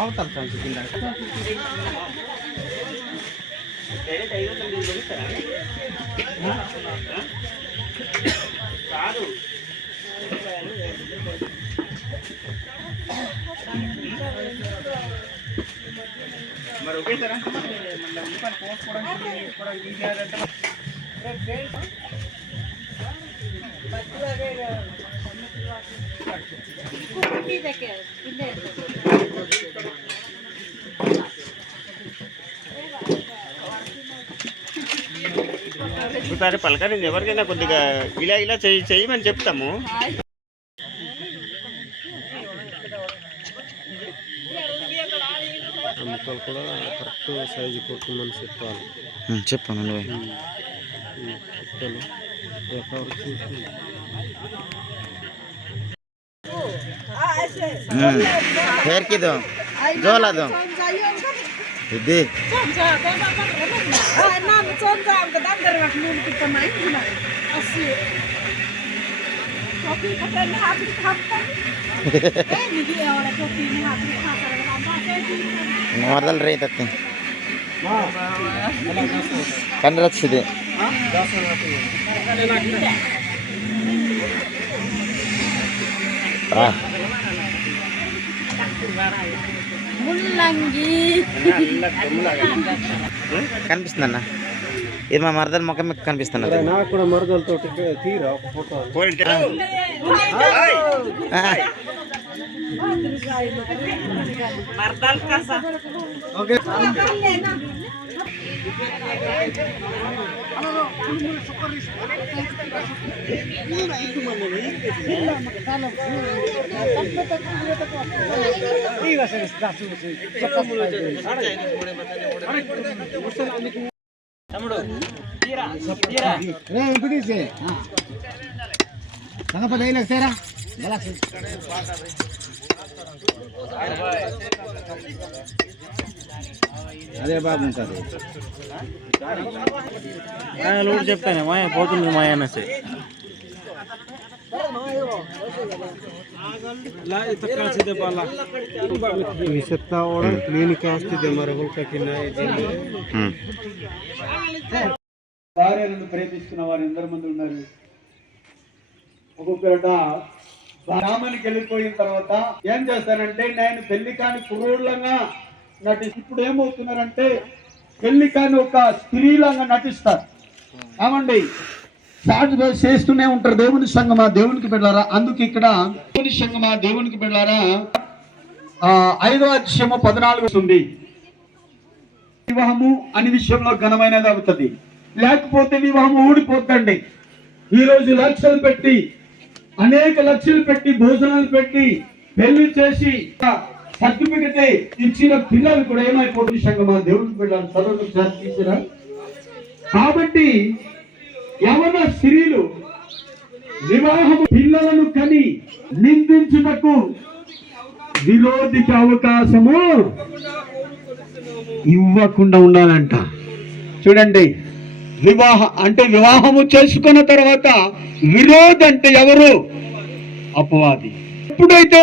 అవుతాం ఫ్రెండ్స్ కింద మరి ఒకే సార్ అంటే మళ్ళీ పోసుకోవడానికి ఒకసారి పలకరింది ఎవరికైనా కొద్దిగా ఇలా ఇలా చేయమని చెప్తాము. ముక్కలు కూడా కరెక్ట్ సైజు కొట్టమని చెప్పాను ముక్కలు फेर की दो जोला दो दीदी मरदल रही तक कन रक्षिदे కనిపిస్తుందన్న ఇది మా మరదల ముఖం మీకు కనిపిస్తున్నది. నాకు కూడా మరదలతో తీరా ఒక ఫోటో ఓకే అదే బాగుంటుంది లోడ్ చెప్పాను మాయ పోతుంది మాయ అనేసి భార్యలను ప్రేమిస్తున్న వారు ఎందరు మంది ఉన్నారు. ఒక్కొక్కరట గ్రామానికి వెళ్ళిపోయిన తర్వాత ఏం చేస్తారంటే నేను పెళ్లి కాని కుర్రోళ్ళంగా ఇప్పుడు ఏమవుతున్నారంటే పెళ్లి కాని ఒక స్త్రీలంగా నటిస్తారు. ఏమండి చేస్తూనే ఉంటారు. దేవుని సంగమా దేవునికి బిడ్డలారా, అందుకు ఇక్కడ దేవుని సంగమా దేవునికి బిడ్డలారా 5వ అధ్యాయము 14 ఉంది. వివాహము అనే విషయంలో ఘనమైనది అవుతుంది, లేకపోతే వివాహం ఊడిపోద్దండి. ఈరోజు లక్షలు పెట్టి అనేక లక్షలు పెట్టి భోజనాలు పెట్టి పెళ్లి చేసి సర్టిఫికెట్ ఇచ్చిన పిల్లలు కూడా ఏమైపోతుంది సంగమా దేవునికి బిడ్డలారా చదువు తీసిరా. కాబట్టి యవన స్త్రీలు వివాహం పిల్లలను కని నిందించుటకు విరోధికి అవకాశము ఇవ్వకుండా ఉండాలంట. చూడండి, వివాహము చేసుకున్న తర్వాత విరోధి అంటే ఎవరు? అపవాది. ఎప్పుడైతే